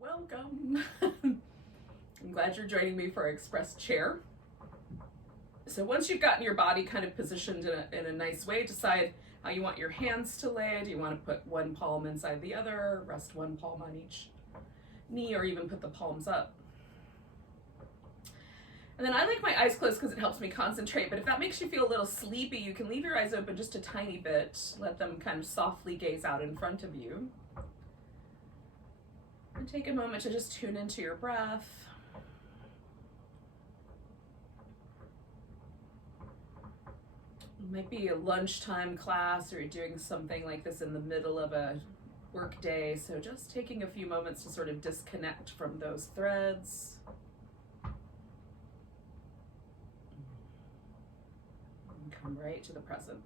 welcome. I'm glad you're joining me for Express Chair. So once you've gotten your body kind of positioned in a nice way, decide how you want your hands to lay. Do you want to put one palm inside the other, rest one palm on each knee, or even put the palms up? And then I like my eyes closed because it helps me concentrate, but if that makes you feel a little sleepy, you can leave your eyes open just a tiny bit. Let them kind of softly gaze out in front of you. And take a moment to just tune into your breath. It might be a lunchtime class, or you're doing something like this in the middle of a work day, so just taking a few moments to sort of disconnect from those threads. And come right to the present.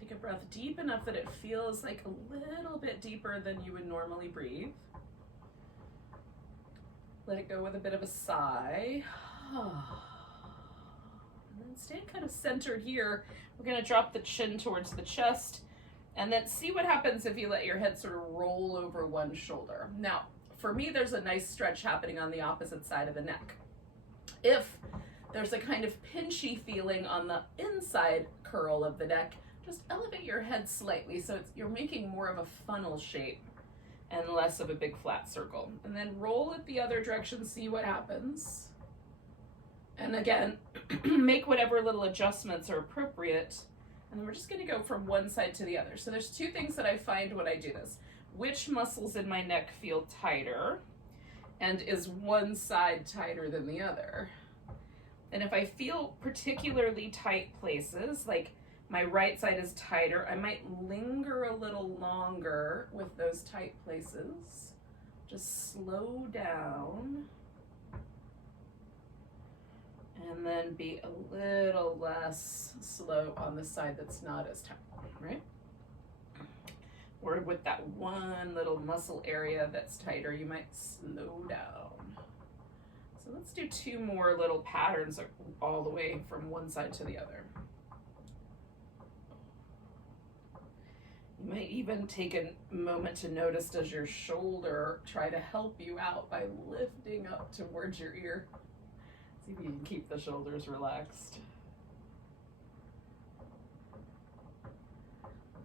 Take a breath deep enough that it feels like a little bit deeper than you would normally breathe. Let it go with a bit of a sigh. And then stay kind of centered here. We're going to drop the chin towards the chest, and then see what happens if you let your head sort of roll over one shoulder. Now, for me, there's a nice stretch happening on the opposite side of the neck. If there's a kind of pinchy feeling on the inside curl of the neck, just elevate your head slightly so you're making more of a funnel shape and less of a big flat circle. And then roll it the other direction, see what happens. And again, make whatever little adjustments are appropriate. And then we're just gonna go from one side to the other. So there's two things that I find when I do this. Which muscles in my neck feel tighter? And is one side tighter than the other? And if I feel particularly tight places, like my right side is tighter, I might linger a little longer with those tight places. Just slow down. And then be a little less slow on the side that's not as tight, right? Or with that one little muscle area that's tighter, you might slow down. So let's do two more little patterns all the way from one side to the other. You might even take a moment to notice, does your shoulder try to help you out by lifting up towards your ear? See if you can keep the shoulders relaxed.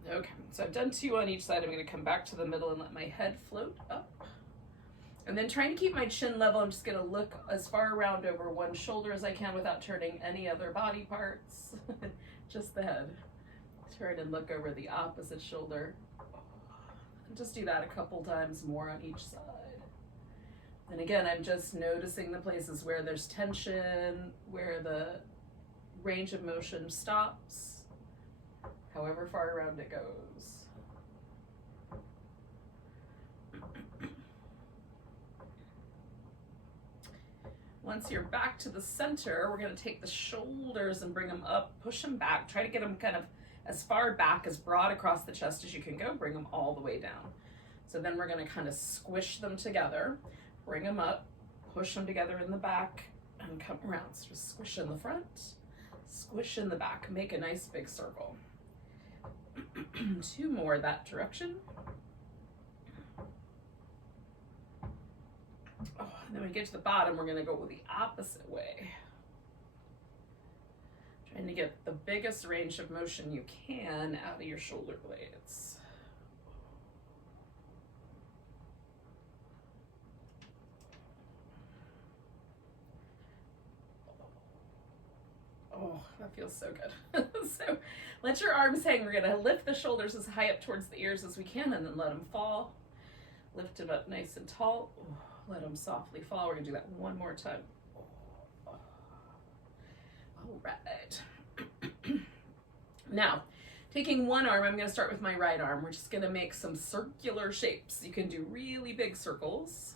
Okay, so I've done two on each side. I'm going to come back to the middle and let my head float up. And then trying to keep my chin level, I'm just going to look as far around over one shoulder as I can without turning any other body parts, just the head. Turn and look over the opposite shoulder. And just do that a couple times more on each side. And again, I'm just noticing the places where there's tension, where the range of motion stops, however far around it goes. Once you're back to the center, we're going to take the shoulders and bring them up, push them back, try to get them kind of as far back, as broad across the chest as you can go, bring them all the way down. So then we're going to kind of squish them together, bring them up, push them together in the back, and come around. So just squish in the front, squish in the back, make a nice big circle. Two more that direction. Oh, and then when we get to the bottom, we're going to go the opposite way. Trying to get the biggest range of motion you can out of your shoulder blades. Oh, that feels so good. So let your arms hang. We're going to lift the shoulders as high up towards the ears as we can, and then let them fall. Lift them up nice and tall. Let them softly fall. We're going to do that one more time. All right. Now, taking one arm, I'm going to start with my right arm. We're just going to make some circular shapes. You can do really big circles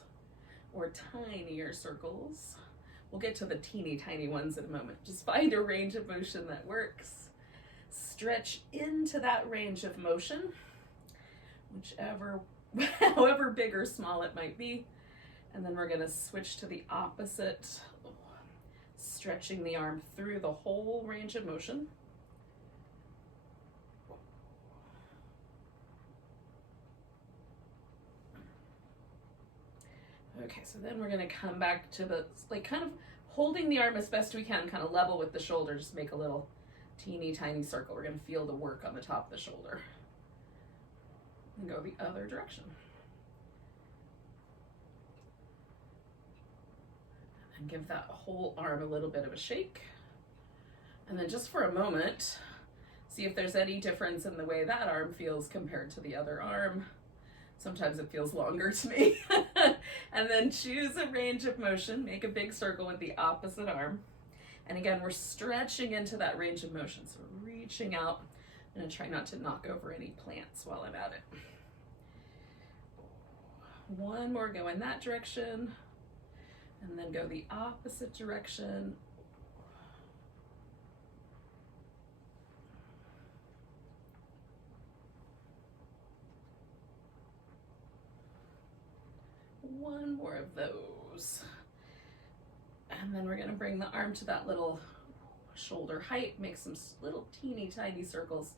or tinier circles. We'll get to the teeny tiny ones in a moment. Just find a range of motion that works. Stretch into that range of motion, however big or small it might be. And then we're gonna switch to the opposite, stretching the arm through the whole range of motion. Okay, so then we're gonna come back to the, like, kind of holding the arm as best we can, kind of level with the shoulder, just make a little teeny tiny circle. We're gonna feel the work on the top of the shoulder. And go the other direction. And give that whole arm a little bit of a shake. And then just for a moment, see if there's any difference in the way that arm feels compared to the other arm. Sometimes it feels longer to me. And then choose a range of motion, make a big circle with the opposite arm. And again, we're stretching into that range of motion. So we're reaching out. I'm gonna try not to knock over any plants while I'm at it. One more, go in that direction. And then go the opposite direction. One more of those. And then we're gonna bring the arm to that little shoulder height, make some little teeny tiny circles.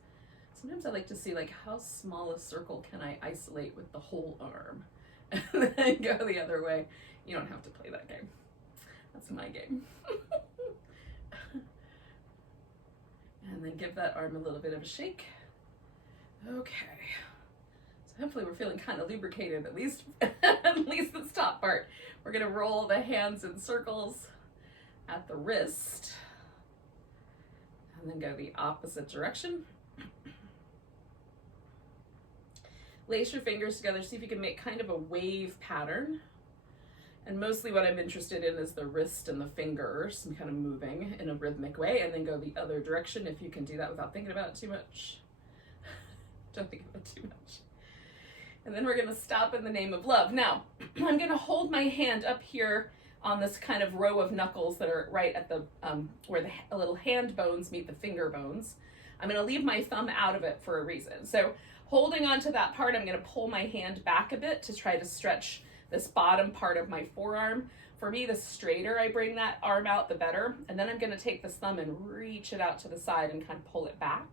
Sometimes I like to see, like, how small a circle can I isolate with the whole arm? And then go the other way. You don't have to play that game. That's my game. And then give that arm a little bit of a shake. Okay. So hopefully we're feeling kind of lubricated, at least this top part. We're gonna roll the hands in circles at the wrist. And then go the opposite direction. Lace your fingers together, see if you can make kind of a wave pattern. And mostly what I'm interested in is the wrist and the fingers, and kind of moving in a rhythmic way, and then go the other direction if you can do that without thinking about it too much. Don't think about it too much. And then we're gonna stop in the name of love. Now, I'm gonna hold my hand up here on this kind of row of knuckles that are right at the, where the little hand bones meet the finger bones. I'm gonna leave my thumb out of it for a reason. So holding on to that part, I'm gonna pull my hand back a bit to try to stretch this bottom part of my forearm. For me, the straighter I bring that arm out, the better. And then I'm gonna take this thumb and reach it out to the side and kind of pull it back.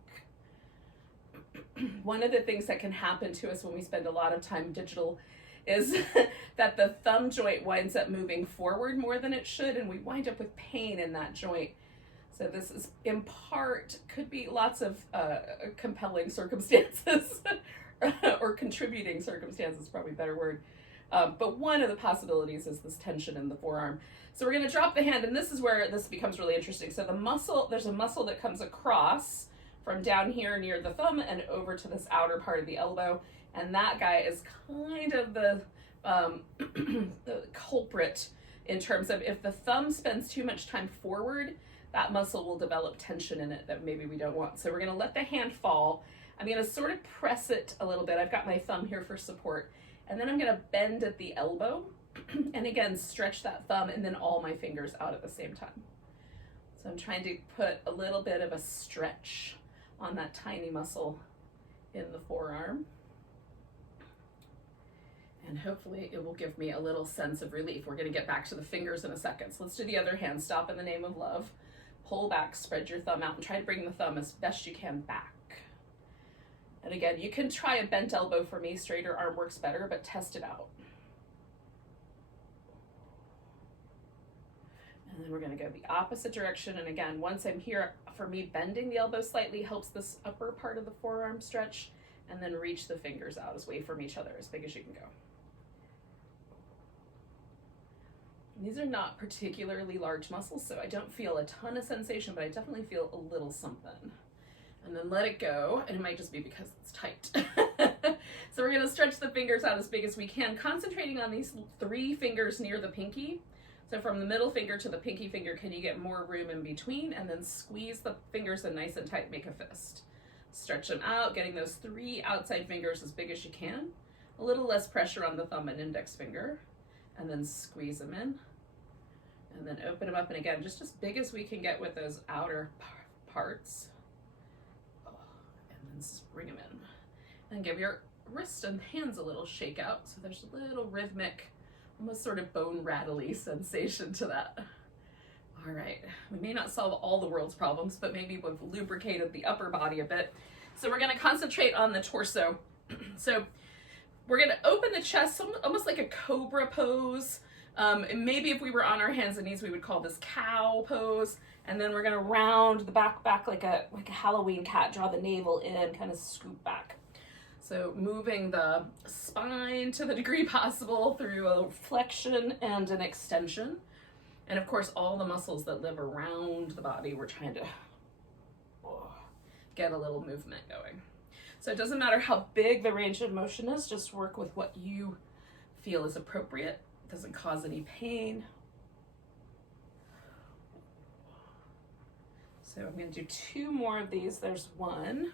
One of the things that can happen to us when we spend a lot of time digital is that the thumb joint winds up moving forward more than it should, and we wind up with pain in that joint. So this is, in part, could be lots of compelling circumstances, or contributing circumstances, probably a better word. But one of the possibilities is this tension in the forearm. So we're gonna drop the hand, and this is where this becomes really interesting. So the muscle, there's a muscle that comes across from down here near the thumb and over to this outer part of the elbow. And that guy is kind of the culprit in terms of, if the thumb spends too much time forward, that muscle will develop tension in it that maybe we don't want. So we're gonna let the hand fall. I'm gonna sort of press it a little bit. I've got my thumb here for support. And then I'm gonna bend at the elbow and again, stretch that thumb and then all my fingers out at the same time. So I'm trying to put a little bit of a stretch on that tiny muscle in the forearm. And hopefully it will give me a little sense of relief. We're gonna get back to the fingers in a second. So let's do the other hand. Stop in the name of love. Pull back, spread your thumb out, and try to bring the thumb as best you can back. And again, you can try a bent elbow. For me, straighter arm works better, but test it out. And then we're gonna go the opposite direction. And again, once I'm here, for me, bending the elbow slightly helps this upper part of the forearm stretch, and then reach the fingers out away from each other as big as you can go. These are not particularly large muscles, so I don't feel a ton of sensation, but I definitely feel a little something. And then let it go, and it might just be because it's tight. So we're gonna stretch the fingers out as big as we can, concentrating on these 3 fingers near the pinky. So from the middle finger to the pinky finger, can you get more room in between? And then squeeze the fingers in nice and tight, make a fist. Stretch them out, getting those 3 outside fingers as big as you can. A little less pressure on the thumb and index finger. And then squeeze them in. And then open them up, and again, just as big as we can get with those outer parts. And then bring them in. And give your wrists and hands a little shake out, so there's a little rhythmic almost sort of bone rattly sensation to that. All right, we may not solve all the world's problems, but maybe we've lubricated the upper body a bit. So we're gonna concentrate on the torso. So we're gonna open the chest, almost like a cobra pose. And maybe if we were on our hands and knees, we would call this cow pose. And then we're gonna round the back like a Halloween cat, draw the navel in, kind of scoop back. So moving the spine to the degree possible through a flexion and an extension. And of course, all the muscles that live around the body, we're trying to get a little movement going. So it doesn't matter how big the range of motion is, just work with what you feel is appropriate. It doesn't cause any pain. So I'm going to do 2 more of these. There's 1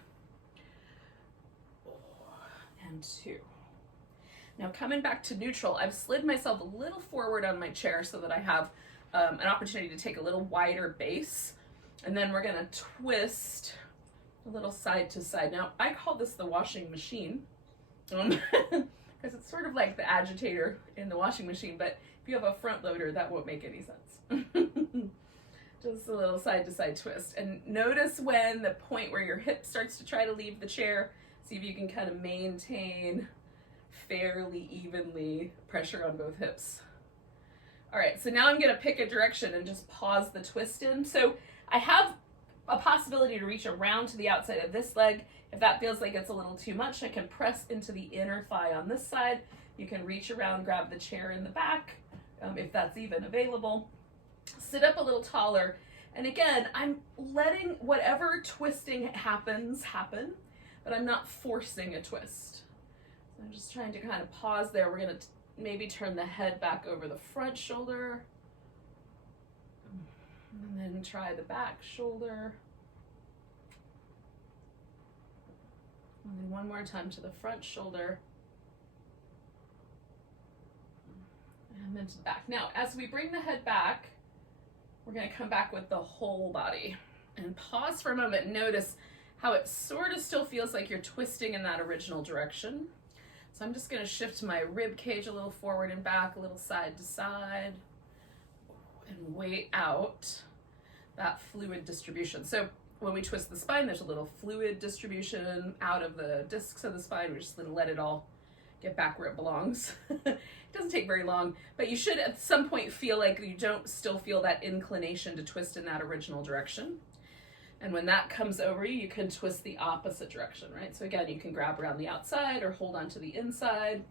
and 2. Now coming back to neutral, I've slid myself a little forward on my chair so that I have an opportunity to take a little wider base. And then we're going to twist a little side to side. Now I call this the washing machine because it's sort of like the agitator in the washing machine, but if you have a front loader, that won't make any sense. Just a little side to side twist. And notice when the point where your hip starts to try to leave the chair, see if you can kind of maintain fairly evenly pressure on both hips. All right, so now I'm gonna pick a direction and just pause the twist in. So I have a possibility to reach around to the outside of this leg. If that feels like it's a little too much, I can press into the inner thigh on this side. You can reach around, grab the chair in the back, if that's even available. Sit up a little taller. And again, I'm letting whatever twisting happen, but I'm not forcing a twist. So I'm just trying to kind of pause there. We're gonna maybe turn the head back over the front shoulder. And then try the back shoulder. And then one more time to the front shoulder. And then to the back. Now, as we bring the head back, we're going to come back with the whole body. And pause for a moment and notice how it sort of still feels like you're twisting in that original direction. So I'm just going to shift my rib cage a little forward and back, a little side to side, and wait out that fluid distribution. So when we twist the spine, there's a little fluid distribution out of the discs of the spine. We're just going to let it all get back where it belongs. It doesn't take very long, but you should at some point feel like you don't still feel that inclination to twist in that original direction. And when that comes over you, you can twist the opposite direction, right? So again, you can grab around the outside or hold on to the inside.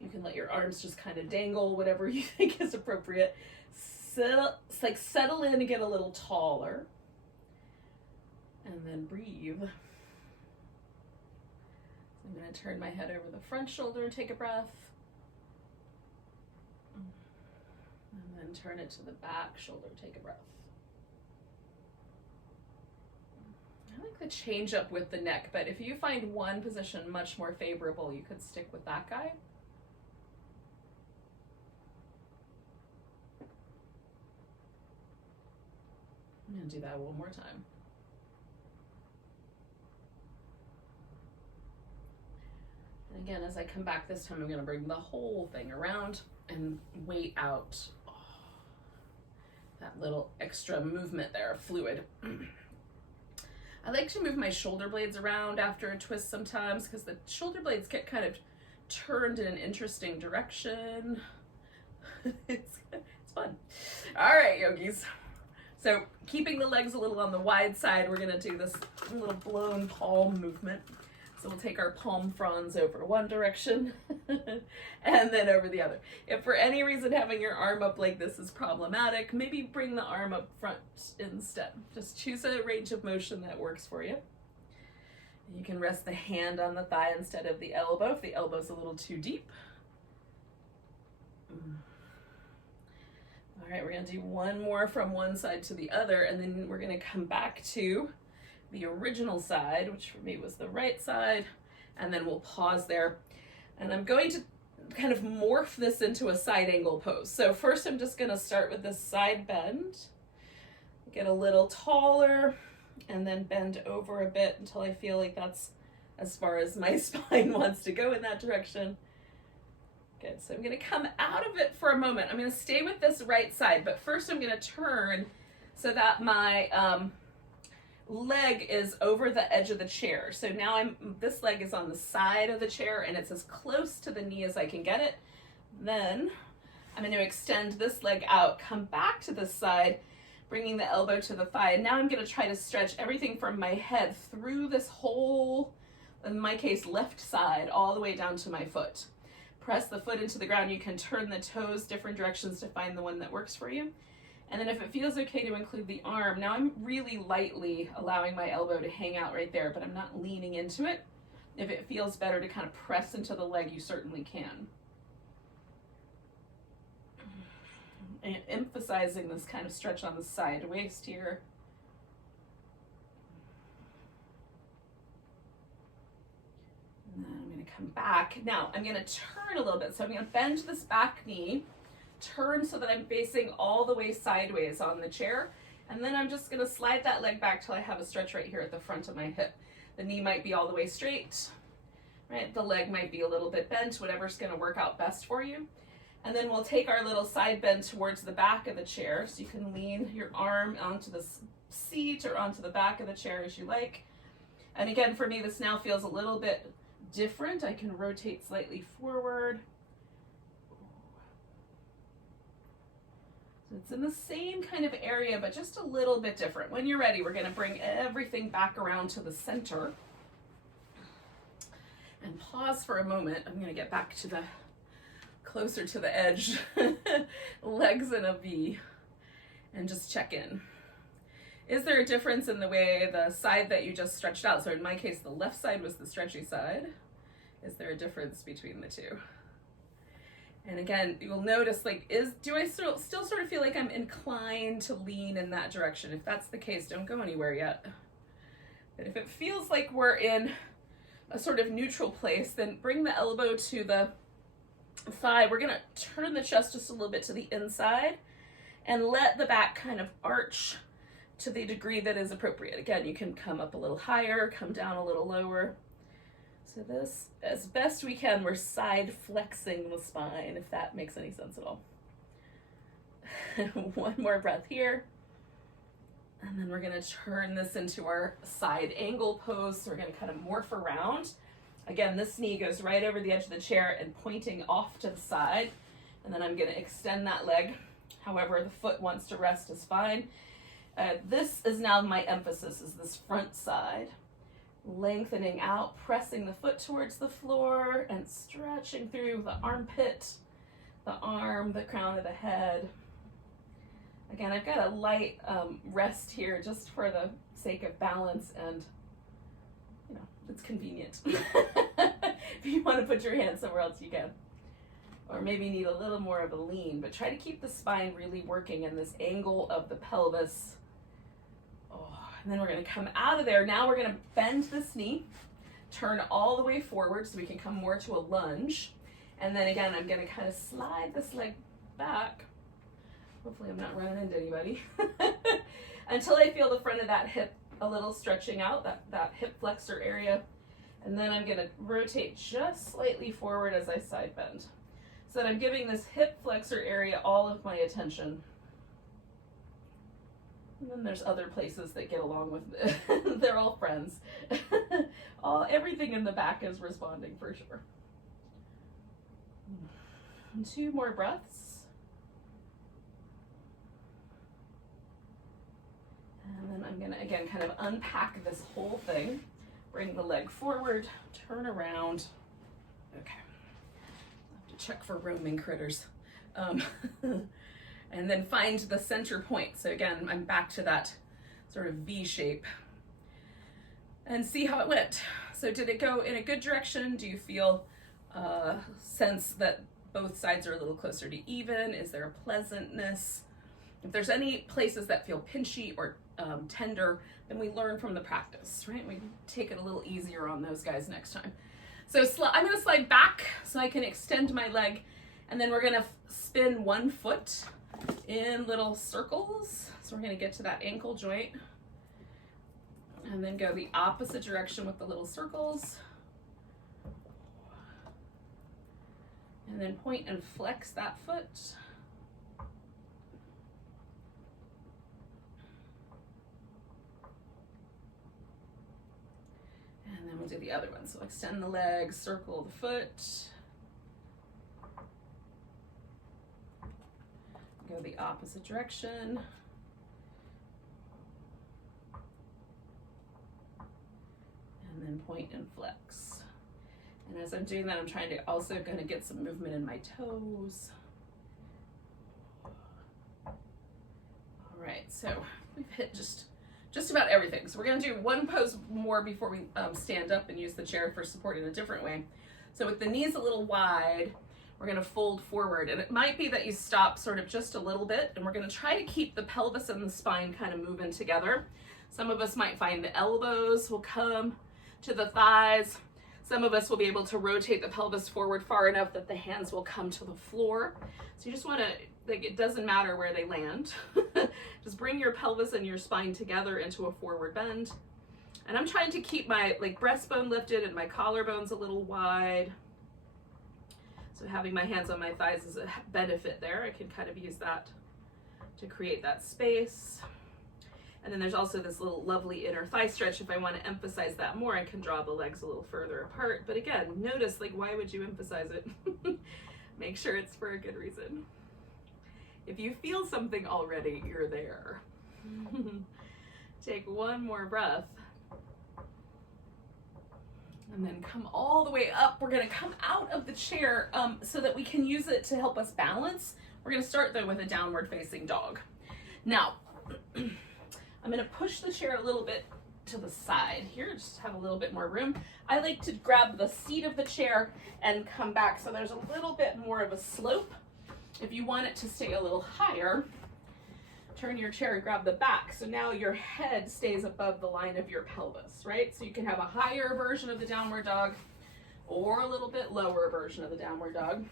You can let your arms just kind of dangle, whatever you think is appropriate. Settle in and get a little taller. And then breathe. I'm going to turn my head over the front shoulder and take a breath. And then turn it to the back shoulder, take a breath. I like the change up with the neck, but if you find one position much more favorable, you could stick with that guy. I'm going to do that one more time. And again, as I come back this time, I'm going to bring the whole thing around and wait out that little extra movement there of fluid. I like to move my shoulder blades around after a twist sometimes because the shoulder blades get kind of turned in an interesting direction. It's fun. All right, yogis. So keeping the legs a little on the wide side, we're going to do this little blown palm movement. So we'll take our palm fronds over one direction and then over the other. If for any reason having your arm up like this is problematic, maybe bring the arm up front instead. Just choose a range of motion that works for you. You can rest the hand on the thigh instead of the elbow if the elbow's a little too deep. All right, we're going to do one more from one side to the other, and then we're going to come back to the original side, which for me was the right side, and then we'll pause there. And I'm going to kind of morph this into a side angle pose. So first I'm just going to start with this side bend, get a little taller, and then bend over a bit until I feel like that's as far as my spine wants to go in that direction. Good. So I'm going to come out of it for a moment. I'm going to stay with this right side, but first I'm going to turn so that my leg is over the edge of the chair. So now this leg is on the side of the chair and it's as close to the knee as I can get it. Then I'm going to extend this leg out, come back to this side, bringing the elbow to the thigh. And now I'm going to try to stretch everything from my head through this whole, in my case, left side, all the way down to my foot. Press the foot into the ground. You can turn the toes different directions to find the one that works for you. And then if it feels okay to include the arm, now I'm really lightly allowing my elbow to hang out right there, but I'm not leaning into it. If it feels better to kind of press into the leg, you certainly can. And emphasizing this kind of stretch on the side waist here. And then I'm going to come back. Now I'm going to turn a little bit. So I'm going to bend this back knee, turn so that I'm facing all the way sideways on the chair. And then I'm just going to slide that leg back till I have a stretch right here at the front of my hip. The knee might be all the way straight, right? The leg might be a little bit bent, whatever's going to work out best for you. And then we'll take our little side bend towards the back of the chair. So you can lean your arm onto the seat or onto the back of the chair as you like. And again, for me, this now feels a little bit different. I can rotate slightly forward. So it's in the same kind of area, but just a little bit different. When you're ready, we're going to bring everything back around to the center. And pause for a moment. I'm going to get back to the closer to the edge, legs in a V, and just check in. Is there a difference in the way the side that you just stretched out? So in my case, the left side was the stretchy side. Is there a difference between the two? And again, you'll notice, like, do I still sort of feel like I'm inclined to lean in that direction? If that's the case, don't go anywhere yet. But if it feels like we're in a sort of neutral place, then bring the elbow to the thigh. We're going to turn the chest just a little bit to the inside and let the back kind of arch to the degree that is appropriate. Again, you can come up a little higher, come down a little lower. So this, as best we can, we're side flexing the spine, if that makes any sense at all. One more breath here. And then we're going to turn this into our side angle pose. So we're going to kind of morph around. Again, this knee goes right over the edge of the chair and pointing off to the side. And then I'm going to extend that leg. However the foot wants to rest is fine. This is now my emphasis, is this front side. Lengthening out, pressing the foot towards the floor and stretching through the armpit, the arm, the crown of the head. Again, I've got a light rest here just for the sake of balance and, you know, it's convenient. If you want to put your hand somewhere else, you can. Or maybe need a little more of a lean, but try to keep the spine really working in this angle of the pelvis. Oh, and then we're going to come out of there. Now we're going to bend this knee, turn all the way forward so we can come more to a lunge. And then again, I'm going to kind of slide this leg back. Hopefully I'm not running into anybody. Until I feel the front of that hip a little stretching out, that hip flexor area. And then I'm going to rotate just slightly forward as I side bend. So that I'm giving this hip flexor area all of my attention. And then there's other places that get along with it. They're all friends. Everything in the back is responding for sure. And 2 more breaths. And then I'm gonna, again, kind of unpack this whole thing. Bring the leg forward, turn around. Okay. I have to check for roaming critters. And then find the center point. So again, I'm back to that sort of V shape. And see how it went. So did it go in a good direction? Do you feel sense that both sides are a little closer to even? Is there a pleasantness? If there's any places that feel pinchy or tender, then we learn from the practice, right? We take it a little easier on those guys next time. So I'm gonna slide back so I can extend my leg, and then we're gonna spin one foot in little circles. So we're gonna get to that ankle joint, and then go the opposite direction with the little circles. And then point and flex that foot. And then we'll do the other one. So extend the legs, circle the foot. Go the opposite direction. And then point and flex. And as I'm doing that, I'm trying to also kind of get some movement in my toes. All right, so we've hit just about everything. So we're gonna do one pose more before we stand up and use the chair for support in a different way. So with the knees a little wide, we're gonna fold forward, and it might be that you stop sort of just a little bit, and we're gonna try to keep the pelvis and the spine kind of moving together. Some of us might find the elbows will come to the thighs. Some of us will be able to rotate the pelvis forward far enough that the hands will come to the floor. So you just wanna, like, it doesn't matter where they land. Just bring your pelvis and your spine together into a forward bend. And I'm trying to keep my breastbone lifted and my collarbones a little wide. So having my hands on my thighs is a benefit there. I can kind of use that to create that space. And then there's also this little lovely inner thigh stretch. If I want to emphasize that more, I can draw the legs a little further apart. But again, notice, why would you emphasize it? Make sure it's for a good reason. If you feel something already, you're there. Take one more breath. And then come all the way up. We're gonna come out of the chair so that we can use it to help us balance. We're gonna start though with a downward facing dog. Now, I'm gonna push the chair a little bit to the side here, just have a little bit more room. I like to grab the seat of the chair and come back so there's a little bit more of a slope. If you want it to stay a little higher, turn your chair and grab the back. So now your head stays above the line of your pelvis, right? So you can have a higher version of the downward dog or a little bit lower version of the downward dog.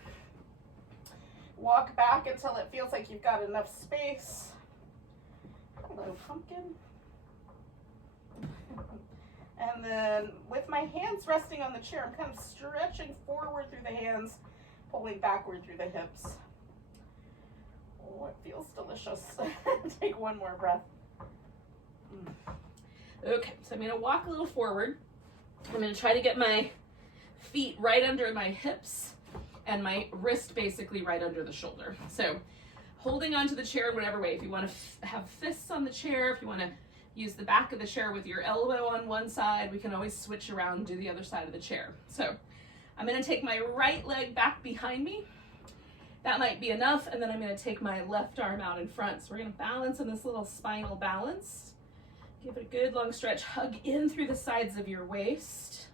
Walk back until it feels like you've got enough space. Hello, pumpkin. And then with my hands resting on the chair, I'm kind of stretching forward through the hands, pulling backward through the hips. Oh, it feels delicious. Take one more breath. Okay, so I'm gonna walk a little forward. I'm gonna try to get my feet right under my hips and my wrist basically right under the shoulder. So holding onto the chair in whatever way. If you wanna have fists on the chair, if you wanna use the back of the chair with your elbow on one side, we can always switch around and do the other side of the chair. So I'm gonna take my right leg back behind me. That might be enough, and then I'm gonna take my left arm out in front. So we're gonna balance in this little spinal balance. Give it a good long stretch. Hug in through the sides of your waist.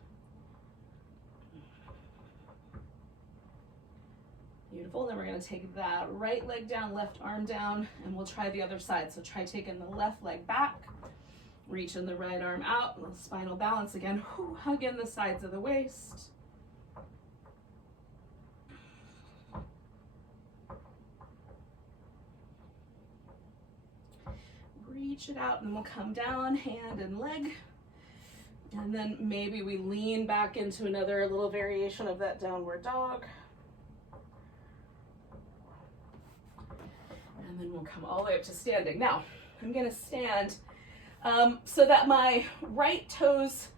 Beautiful, then we're gonna take that right leg down, left arm down, and we'll try the other side. So try taking the left leg back, reaching the right arm out, and the spinal balance again. Hug in the sides of the waist. Reach it out, and we'll come down, hand and leg. And then maybe we lean back into another little variation of that downward dog. And then we'll come all the way up to standing. Now, I'm gonna stand so that my right toes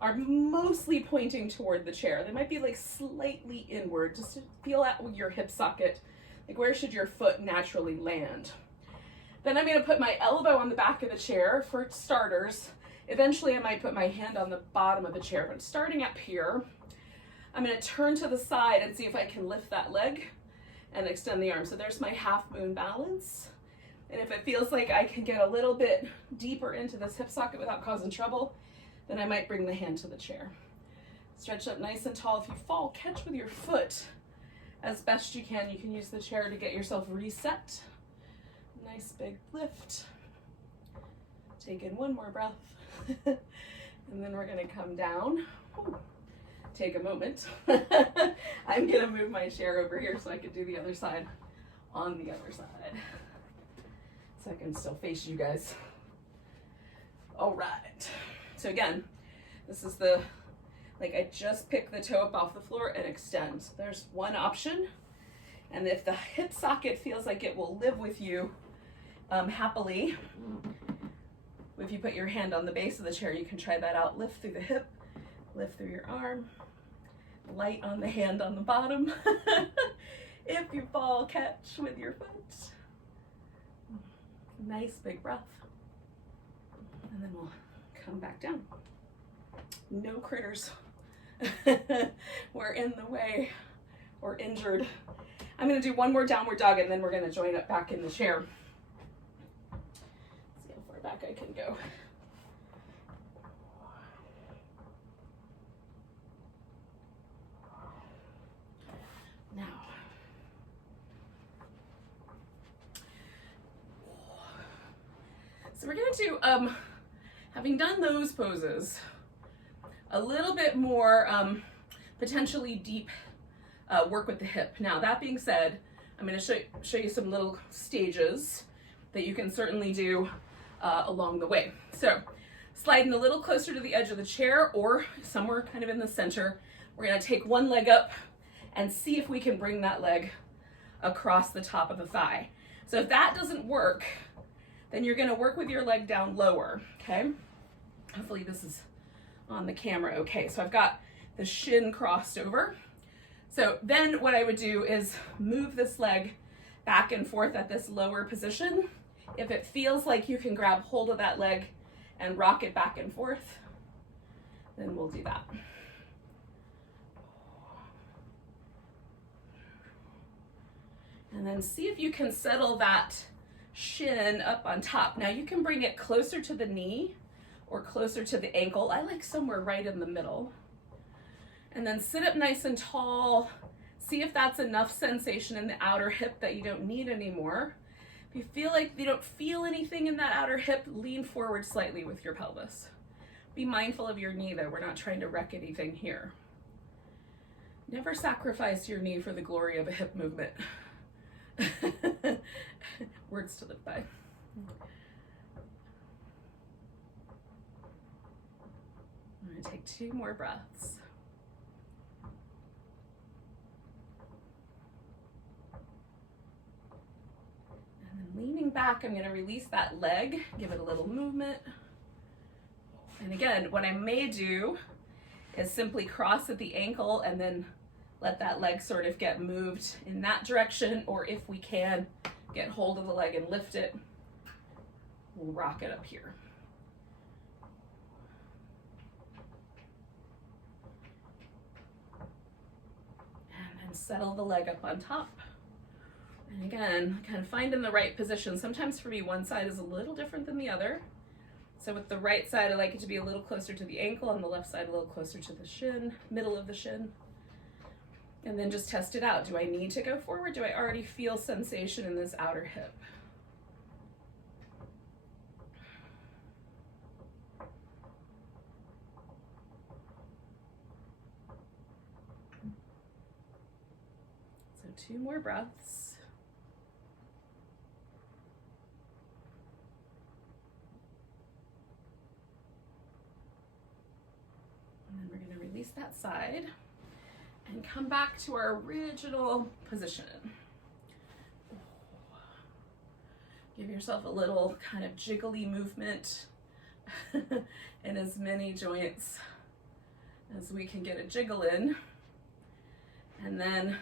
are mostly pointing toward the chair. They might be slightly inward, just to feel out your hip socket. Where should your foot naturally land? Then I'm gonna put my elbow on the back of the chair for starters. Eventually I might put my hand on the bottom of the chair, but starting up here, I'm gonna turn to the side and see if I can lift that leg and extend the arm. So there's my half moon balance. And if it feels like I can get a little bit deeper into this hip socket without causing trouble, then I might bring the hand to the chair. Stretch up nice and tall. If you fall, catch with your foot as best you can. You can use the chair to get yourself reset. Nice big lift. Take in one more breath. And then we're gonna come down. Ooh. Take a moment. I'm gonna move my chair over here so I can do the other side on the other side. So I can still face you guys. All right. So again, this is I just pick the toe up off the floor and extend. So there's one option. And if the hip socket feels like it will live with you happily, if you put your hand on the base of the chair, you can try that out. Lift through the hip, lift through your arm, light on the hand on the bottom. If you fall, catch with your foot. Nice big breath. And then we'll come back down. No critters were in the way or injured. I'm gonna do one more downward dog and then we're gonna join up back in the chair. See how far back I can go. Now, so we're gonna do, having done those poses, a little bit more potentially deep work with the hip. Now, that being said, I'm going to show you some little stages that you can certainly do along the way. So, sliding a little closer to the edge of the chair or somewhere kind of in the center, we're going to take one leg up and see if we can bring that leg across the top of the thigh. So if that doesn't work, then you're going to work with your leg down lower, okay? Hopefully this is on the camera. Okay, so I've got the shin crossed over. So then what I would do is move this leg back and forth at this lower position. If it feels like you can grab hold of that leg and rock it back and forth, then we'll do that. And then see if you can settle that shin up on top. Now you can bring it closer to the knee or closer to the ankle. I like somewhere right in the middle. And then sit up nice and tall. See if that's enough sensation in the outer hip that you don't need anymore. If you feel like you don't feel anything in that outer hip, lean forward slightly with your pelvis. Be mindful of your knee though. We're not trying to wreck anything here. Never sacrifice your knee for the glory of a hip movement. Words to live by. I'm going to take 2 more breaths. And then leaning back, I'm going to release that leg, give it a little movement. And again, what I may do is simply cross at the ankle and then let that leg sort of get moved in that direction, or if we can, get hold of the leg and lift it, we'll rock it up here. And then settle the leg up on top. And again, kind of finding the right position. Sometimes for me, one side is a little different than the other. So with the right side, I like it to be a little closer to the ankle, and the left side a little closer to the shin, middle of the shin. And then just test it out. Do I need to go forward? Do I already feel sensation in this outer hip? So 2 more breaths. And then we're going to release that side and come back to our original position. Give yourself a little kind of jiggly movement in as many joints as we can get a jiggle in. And then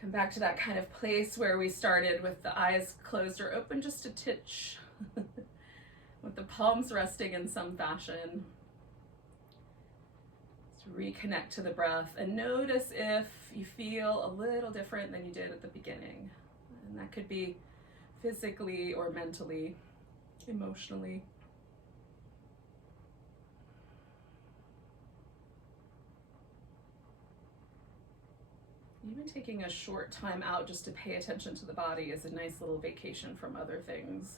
come back to that kind of place where we started with the eyes closed or open just a titch, with the palms resting in some fashion. Reconnect to the breath and notice if you feel a little different than you did at the beginning. And that could be physically or mentally, emotionally. Even taking a short time out just to pay attention to the body is a nice little vacation from other things.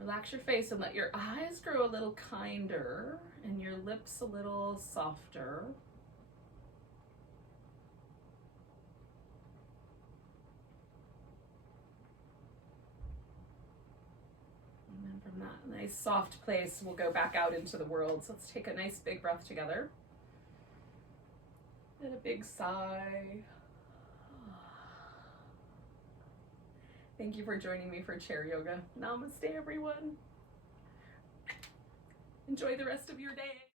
Relax your face and let your eyes grow a little kinder and your lips a little softer. And from that nice soft place, we'll go back out into the world. So let's take a nice big breath together. And a big sigh. Thank you for joining me for chair yoga. Namaste, everyone. Enjoy the rest of your day.